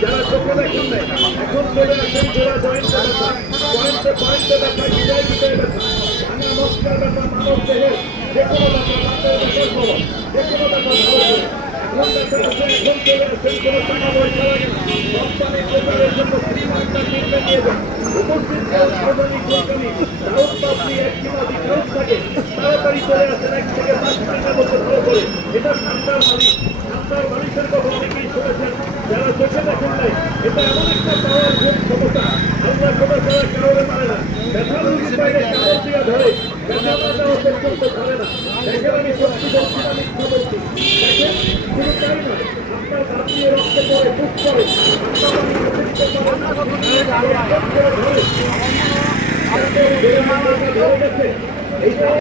যারা চোখে দেখেন নাই এখন চলে আসেন যারা জয়েন্টে পয়েন্টে পয়েন্টে ব্যথা হৃদয় হৃদয় ব্যথা ভাঙা মস্কার ব্যথা মানব দেহের যে কোনো ব্যথা তাড়াতাড়ি চলে আসেন এক থেকে পাঁচ মধ্যে ভালো করে এটা ঠান্ডার মালিক ঠান্ডার মানুষের কথা অনেকেই শুনেছেন যারা চোখে দেখেন নাই এটা এমন একটা পাওয়ার খুব ক্ষমতা আল্লাহ কোনো ছাড়া কারোরে মারে না ব্যথা রুগী পাইলে কামড় দিয়া ধরে ব্যথা ব্যথা পর্যন্ত ধরে না দেখেন আমি সত্যি বলছি মিথ্যা বলছি দেখেন